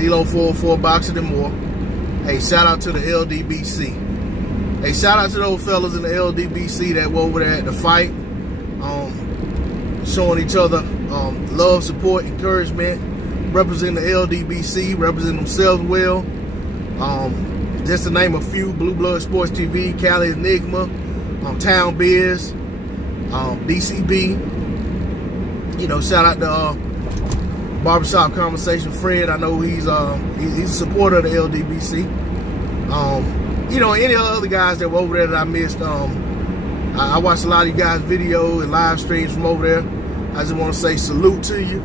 D-Lo 404 Boxing and More. Hey, shout out to the LDBC. Hey, shout out to those fellas in the LDBC that were over there at the fight, showing each other love, support, encouragement, representing the LDBC, representing themselves well. Just to name a few: Blue Blood Sports TV, Cali Enigma, Town Biz, DCB. You know, shout out to Barbershop Conversation Fred. I know he's a supporter of the LDBC. You know, any other guys that were over there that I missed. I watched a lot of you guys' video and live streams from over there. I just want to say salute to you.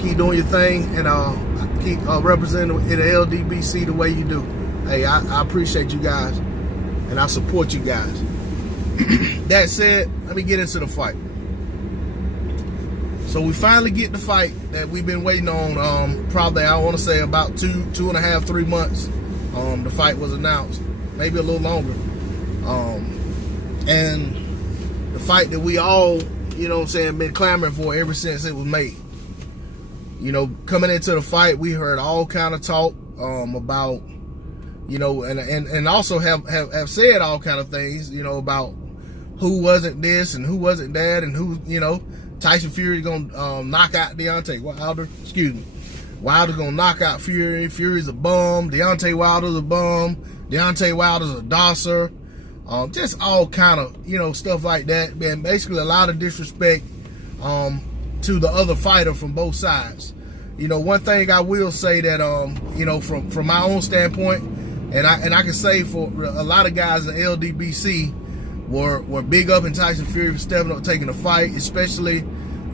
Keep doing your thing and keep representing the LDBC the way you do. Hey, I appreciate you guys and I support you guys. That said, let me get into the fight. So we finally get the fight that we've been waiting on, probably, I want to say about 2.5, 3 months. The fight was announced, maybe a little longer. And the fight that we all, you know what I'm saying, been clamoring for ever since it was made. You know, coming into the fight, we heard all kind of talk about, you know, and also have said all kind of things, you know, about who wasn't this and who wasn't that, and who, you know, Tyson Fury gonna knock out Deontay Wilder. Excuse me. Wilder's gonna knock out Fury. Fury's a bum. Deontay Wilder's a bum. Deontay Wilder's a dosser. Just all kind of, you know, stuff like that. And basically a lot of disrespect to the other fighter from both sides. You know, one thing I will say that you know, from my own standpoint, and I can say for a lot of guys in LDBC were big up in Tyson Fury for stepping up, taking the fight, especially,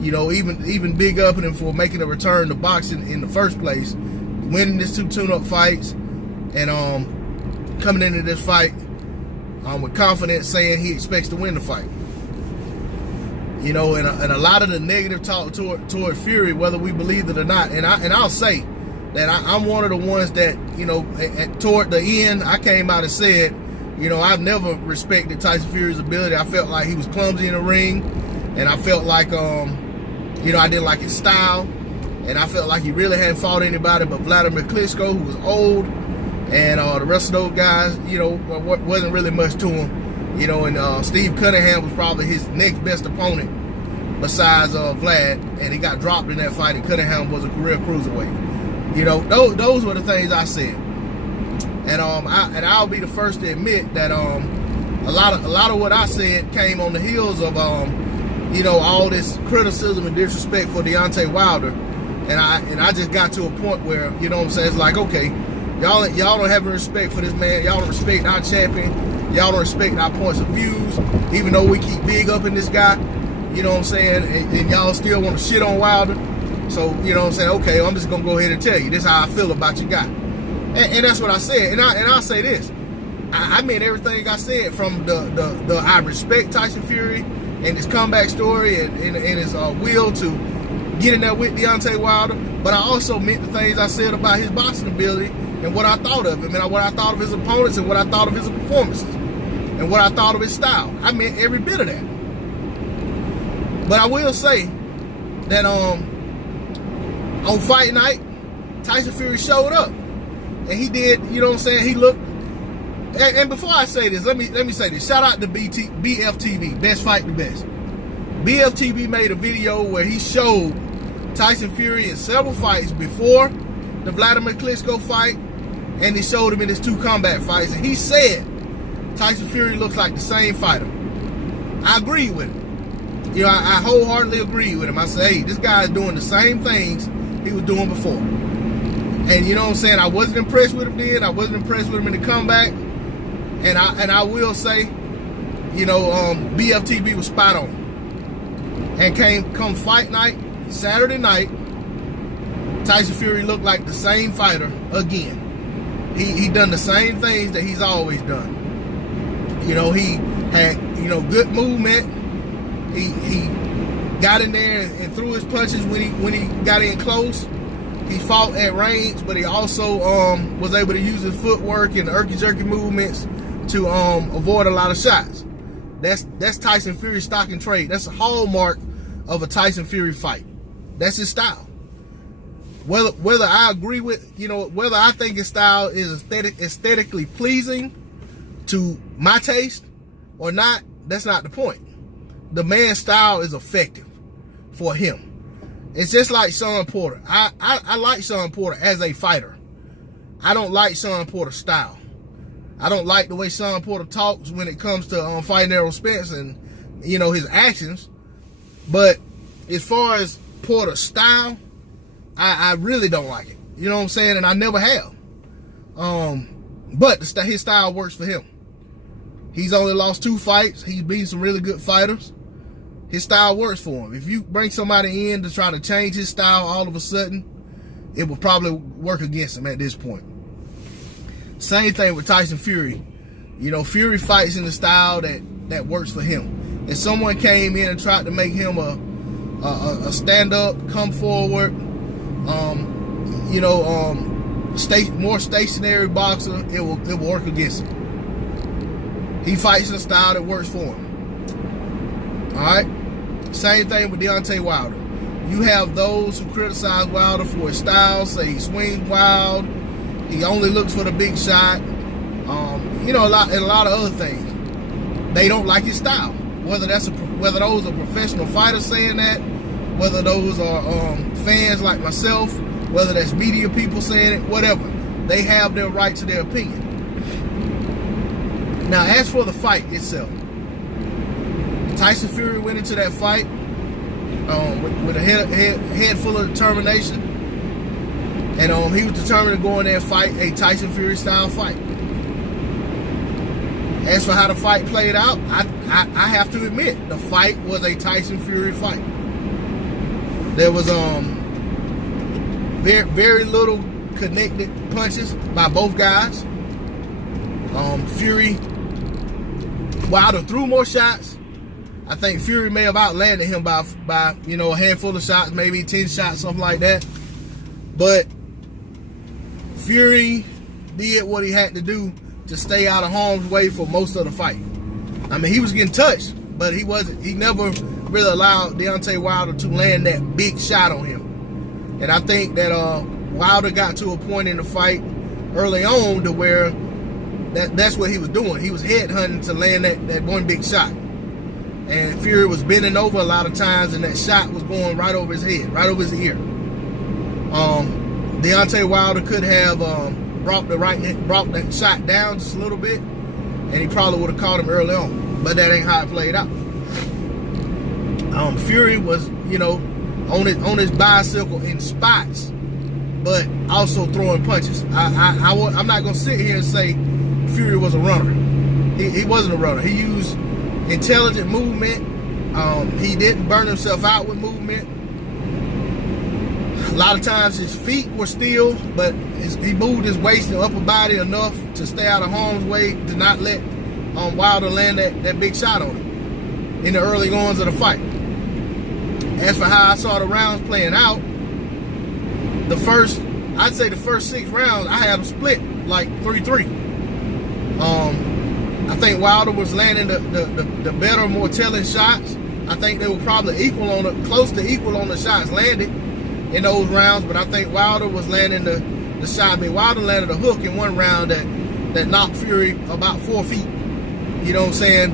you know, even big up in him for making a return to boxing in the first place, winning these 2 tune-up fights, and coming into this fight with confidence, saying he expects to win the fight. You know, and a lot of the negative talk toward Fury, whether we believe it or not, and I'll say that I'm one of the ones that, you know, toward the end, I came out and said, you know, I've never respected Tyson Fury's ability. I felt like he was clumsy in the ring, and I felt like, you know, I didn't like his style, and I felt like he really hadn't fought anybody but Vladimir Klitschko, who was old, and the rest of those guys, you know, wasn't really much to him. You know, and Steve Cunningham was probably his next best opponent besides Vlad, and he got dropped in that fight, and Cunningham was a career cruiserweight. You know, those were the things I said. And I'll be the first to admit that a lot of what I said came on the heels of you know, all this criticism and disrespect for Deontay Wilder, and I just got to a point where, you know what I'm saying, it's like, okay, y'all don't have any respect for this man, y'all don't respect our champion, y'all don't respect our points of views, even though we keep big up in this guy, you know what I'm saying, and y'all still want to shit on Wilder. So, you know what I'm saying, okay, I'm just gonna go ahead and tell you this is how I feel about your guy. And that's what I said. And I'll say this. I mean everything I said, from the I respect Tyson Fury and his comeback story and his will to get in there with Deontay Wilder. But I also meant the things I said about his boxing ability and what I thought of him, and what I thought of his opponents, and what I thought of his performances, and what I thought of his style. I meant every bit of that. But I will say that on fight night, Tyson Fury showed up. And he did, you know what I'm saying, he looked, and before I say this, let me say this. Shout out to BFTV, Best Fight the Best. BFTV made a video where he showed Tyson Fury in several fights before the Vladimir Klitschko fight, and he showed him in his 2 combat fights, and he said Tyson Fury looks like the same fighter. I agree with him. You know, I wholeheartedly agree with him. I say, hey, this guy is doing the same things he was doing before. And you know what I'm saying, I wasn't impressed with him then. I wasn't impressed with him in the comeback. And I will say, you know, BFTB was spot on. And come fight night, Saturday night, Tyson Fury looked like the same fighter again. He done the same things that he's always done. You know, he had, you know, good movement. He got in there and threw his punches when he got in close. He fought at range, but he also was able to use his footwork and erky-jerky movements to avoid a lot of shots. That's Tyson Fury's stock and trade. That's a hallmark of a Tyson Fury fight. That's his style. Whether I agree with, whether I think his style is aesthetically pleasing to my taste or not, that's not the point. The man's style is effective for him. It's just like Shawn Porter. I like Shawn Porter as a fighter. I don't like Shawn Porter's style. I don't like the way Shawn Porter talks when it comes to fighting Errol Spence and, his actions. But as far as Porter's style, I really don't like it. You know what I'm saying? And I never have. But his style works for him. He's only lost 2 fights. He's beaten some really good fighters. His style works for him. If you bring somebody in to try to change his style all of a sudden, it will probably work against him at this point. Same thing with Tyson Fury. Fury fights in the style that works for him. If someone came in and tried to make him a stand-up, come forward, more stationary boxer, it will work against him. He fights in a style that works for him. All right. Same thing with Deontay Wilder. You have those who criticize Wilder for his style, say he swings wild, he only looks for the big shot, and a lot of other things. They don't like his style. Whether those are professional fighters saying that, whether those are fans like myself, whether that's media people saying it, whatever. They have their right to their opinion. Now, as for the fight itself, Tyson Fury went into that fight with a head full of determination, and he was determined to go in there and fight a Tyson Fury style fight. As for how the fight played out, I have to admit the fight was a Tyson Fury fight. There was very little connected punches by both guys. Wilder threw more shots. I think Fury may have outlanded him by a handful of shots, maybe 10 shots, something like that. But Fury did what he had to do to stay out of harm's way for most of the fight. I mean, he was getting touched, but he never really allowed Deontay Wilder to land that big shot on him. And I think that Wilder got to a point in the fight early on to where that's what he was doing. He was headhunting to land that one big shot. And Fury was bending over a lot of times, and that shot was going right over his head, right over his ear. Deontay Wilder could have brought that shot down just a little bit, and he probably would have caught him early on. But that ain't how it played out. Fury was, on his bicycle in spots, but also throwing punches. I'm not gonna sit here and say Fury was a runner. He wasn't a runner. He used intelligent movement. He didn't burn himself out with movement. A lot of times his feet were still, but he moved his waist and upper body enough to stay out of harm's way, to not let Wilder land that big shot on him in the early goings of the fight. As for how I saw the rounds playing out, I'd say the first 6 rounds, I had them split like 3-3. I think Wilder was landing the better, more telling shots. I think they were probably close to equal on the shots landed in those rounds, but I think Wilder was landing the shot. I mean, Wilder landed a hook in one round that knocked Fury about 4 feet. You know what I'm saying?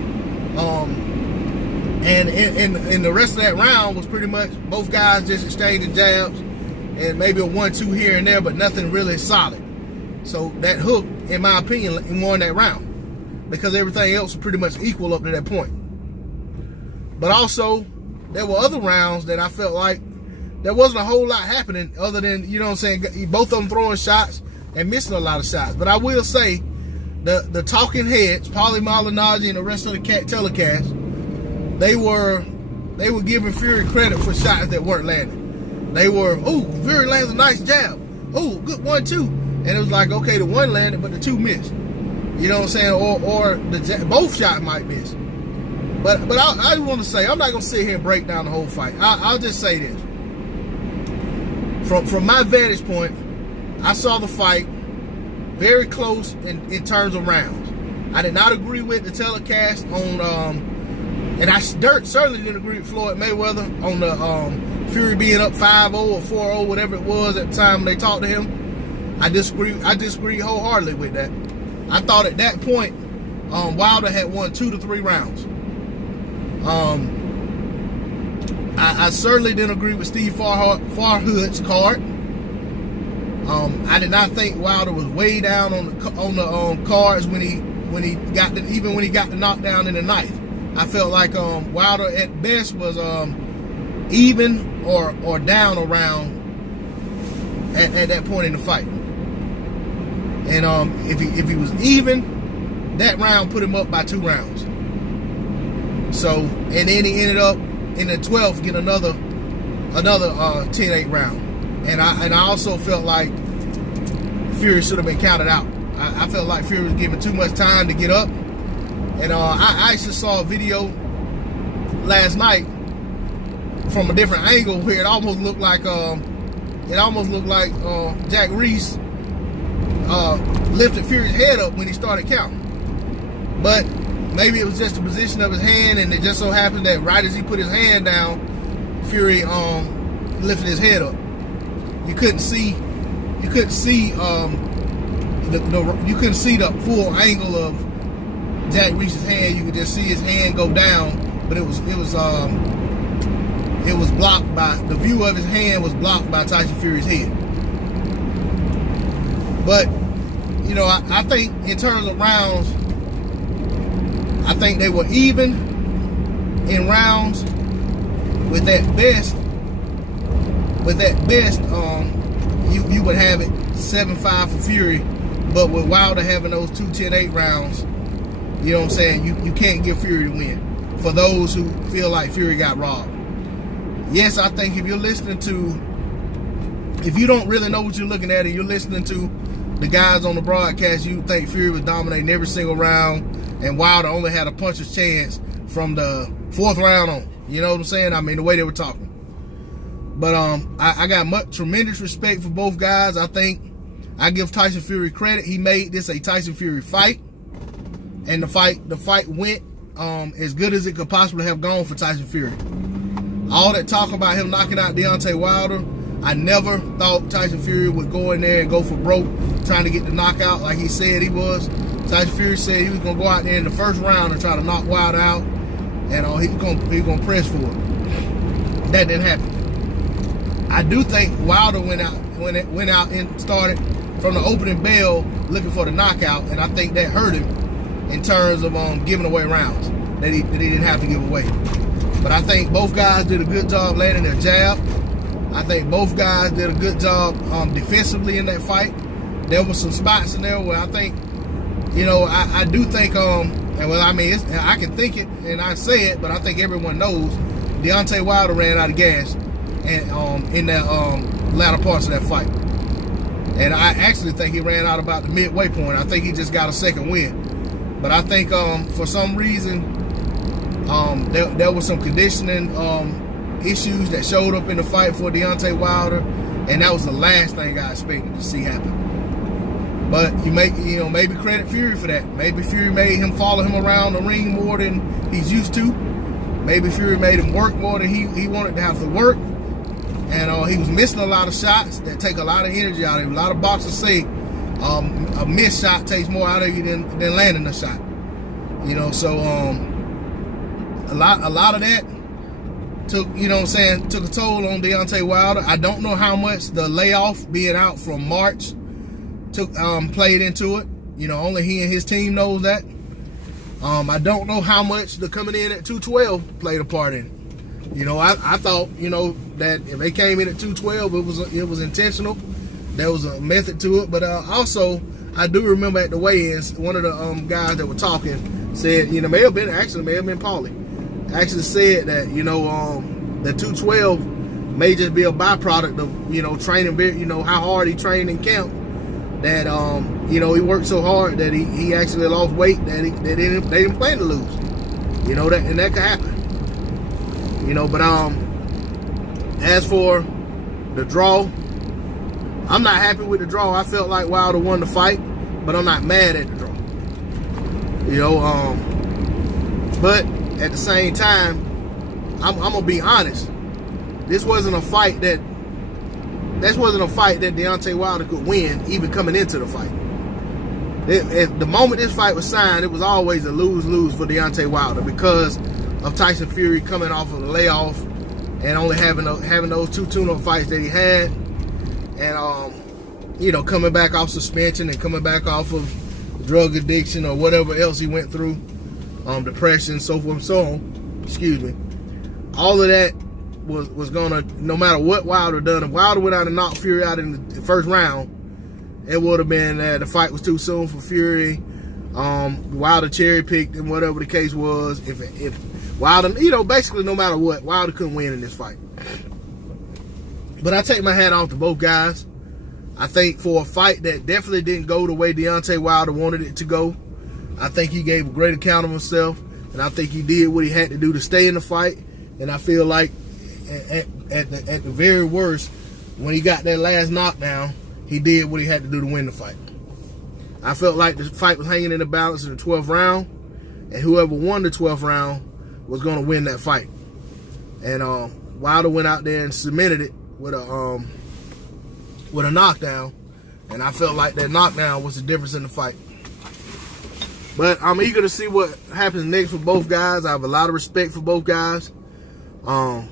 And in the rest of that round was pretty much both guys just exchanging jabs and maybe a 1-2 here and there, but nothing really solid. So that hook, in my opinion, won that round, because everything else was pretty much equal up to that point. But also, there were other rounds that I felt like there wasn't a whole lot happening other than, both of them throwing shots and missing a lot of shots. But I will say, the talking heads, Paulie Malignaggi and the rest of the telecast, they were giving Fury credit for shots that weren't landing. They were, Fury lands a nice jab. Good 1-2. And it was like, okay, the one landed, but the 2 missed. You know what I'm saying? Or both shots might miss. But I just want to say, I'm not going to sit here and break down the whole fight. I'll just say this. From my vantage point, I saw the fight very close in terms of rounds. I did not agree with the telecast on And I certainly didn't agree with Floyd Mayweather on the Fury being up 5-0 or 4-0, whatever it was at the time when they talked to him. I disagree wholeheartedly with that. I thought at that point, Wilder had won 2 to 3 rounds. I certainly didn't agree with Steve Farhood's card. I did not think Wilder was way down on the cards when he got the knockdown in the ninth. I felt like Wilder at best was even or down around at that point in the fight. And if he was even, that round put him up by 2 rounds. So, and then he ended up in the 12th getting another 10-8 round. And I also felt like Fury should have been counted out. I felt like Fury was given too much time to get up. And I actually saw a video last night from a different angle where it almost looked like Jack Reese lifted Fury's head up when he started counting. But maybe it was just the position of his hand, and it just so happened that right as he put his hand down, Fury lifted his head up. You couldn't see the full angle of Jack Reese's hand. You could just see his hand go down, but it was blocked by, the view of his hand was blocked by Tyson Fury's head. But you know, I think in terms of rounds, I think they were even in rounds. With that best, you would have it 7-5 for Fury, but with Wilder having those 2 10-8 rounds, you know what I'm saying, you can't give Fury a win. For those who feel like Fury got robbed. Yes, I think if you don't really know what you're looking at and you're listening to the guys on the broadcast, you think Fury was dominating every single round and Wilder only had a puncher's chance from the 4th round on. You know what I'm saying? I mean, the way they were talking. But I got tremendous respect for both guys. I think I give Tyson Fury credit. He made this a Tyson Fury fight. And the fight went as good as it could possibly have gone for Tyson Fury. All that talk about him knocking out Deontay Wilder, I never thought Tyson Fury would go in there and go for broke trying to get the knockout like he said he was. Tyson Fury said he was going to go out there in the 1st round and try to knock Wilder out, and he was going to press for it. That didn't happen. I do think Wilder went out and started from the opening bell looking for the knockout, and I think that hurt him in terms of giving away rounds that he didn't have to give away. But I think both guys did a good job landing their jab. I think both guys did a good job defensively in that fight. There were some spots in there where I think, you know, I do think, and well, I mean, I can think it and I say it, but I think everyone knows Deontay Wilder ran out of gas and in that latter parts of that fight. And I actually think he ran out about the midway point. I think he just got a second win. But I think for some reason there was some conditioning issues that showed up in the fight for Deontay Wilder, and that was the last thing I expected to see happen. But maybe credit Fury for that. Maybe Fury made him follow him around the ring more than he's used to. Maybe Fury made him work more than he wanted to have to work. And he was missing a lot of shots that take a lot of energy out of him. A lot of boxers say a missed shot takes more out of you than landing a shot. You know, so a lot of that took a toll on Deontay Wilder. I don't know how much the layoff being out from March played into it. You know, only he and his team knows that. I don't know how much the coming in at 212 played a part in it. You know, I thought, you know, that if they came in at 212, it was intentional. There was a method to it. But also, I do remember at the weigh-ins, one of the guys that were talking said, you know, may have been Paulie, actually said that, you know, the 212 may just be a byproduct of, you know, training, you know, how hard he trained in camp. That you know, he worked so hard that he actually lost weight that they didn't plan to lose. You know, that could happen. You know, but as for the draw, I'm not happy with the draw. I felt like Wilder won the fight, but I'm not mad at the draw. You know, but at the same time, I'm gonna be honest. This wasn't a fight that Deontay Wilder could win, even coming into the fight. The moment this fight was signed, it was always a lose-lose for Deontay Wilder because of Tyson Fury coming off of a layoff and only having those 2 tune-up fights that he had, and you know, coming back off suspension and coming back off of drug addiction or whatever else he went through, depression, so forth and so on. Excuse me. All of that was gonna, no matter what Wilder done, if Wilder went out and knocked Fury out in the first round, it would have been the fight was too soon for Fury. Wilder cherry picked and whatever the case was. If Wilder, you know, basically no matter what, Wilder couldn't win in this fight. But I take my hat off to both guys. I think for a fight that definitely didn't go the way Deontay Wilder wanted it to go, I think he gave a great account of himself, and I think he did what he had to do to stay in the fight. And I feel like at the very worst, when he got that last knockdown, he did what he had to do to win the fight. I felt like the fight was hanging in the balance in the 12th round, and whoever won the 12th round was going to win that fight. And Wilder went out there and cemented it with a knockdown, and I felt like that knockdown was the difference in the fight. But I'm eager to see what happens next for both guys. I have a lot of respect for both guys. I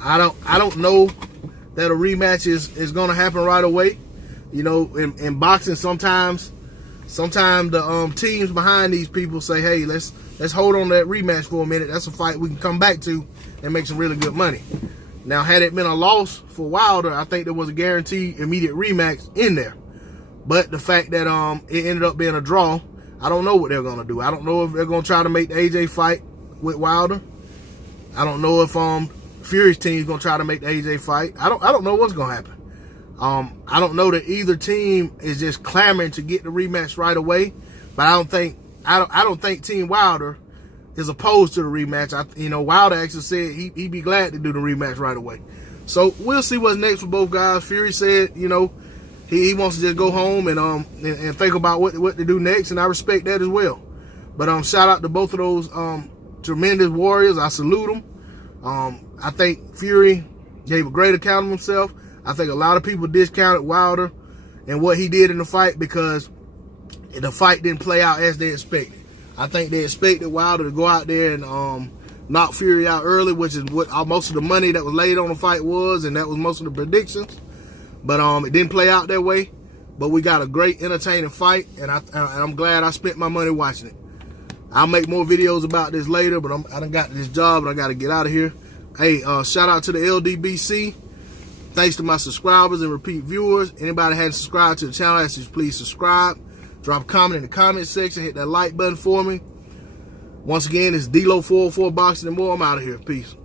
don't know that a rematch is going to happen right away. You know, in boxing, sometimes the teams behind these people say, hey, let's hold on to that rematch for a minute. That's a fight we can come back to and make some really good money. Now, had it been a loss for Wilder, I think there was a guaranteed immediate rematch in there. But the fact that it ended up being a draw, I don't know what they're going to do. I don't know if they're going to try to make the AJ fight with Wilder. I don't know if Fury's team is going to try to make the AJ fight. I don't know what's going to happen. I don't know that either team is just clamoring to get the rematch right away, but I don't think Team Wilder is opposed to the rematch. Wilder actually said he'd be glad to do the rematch right away. So we'll see what's next for both guys. Fury said, he wants to just go home and think about what to do next, and I respect that as well. But shout out to both of those tremendous warriors. I salute them. I think Fury gave a great account of himself. I think a lot of people discounted Wilder and what he did in the fight because the fight didn't play out as they expected. I think they expected Wilder to go out there and knock Fury out early, which is what most of the money that was laid on the fight was, and that was most of the predictions. But it didn't play out that way. But we got a great, entertaining fight, and I'm glad I spent my money watching it. I'll make more videos about this later, but I done got this job, and I got to get out of here. Hey, shout out to the LDBC. Thanks to my subscribers and repeat viewers. Anybody that hasn't subscribed to the channel, I ask you to please subscribe. Drop a comment in the comment section. Hit that like button for me. Once again, it's D-Lo 404 Boxing and more. I'm out of here. Peace.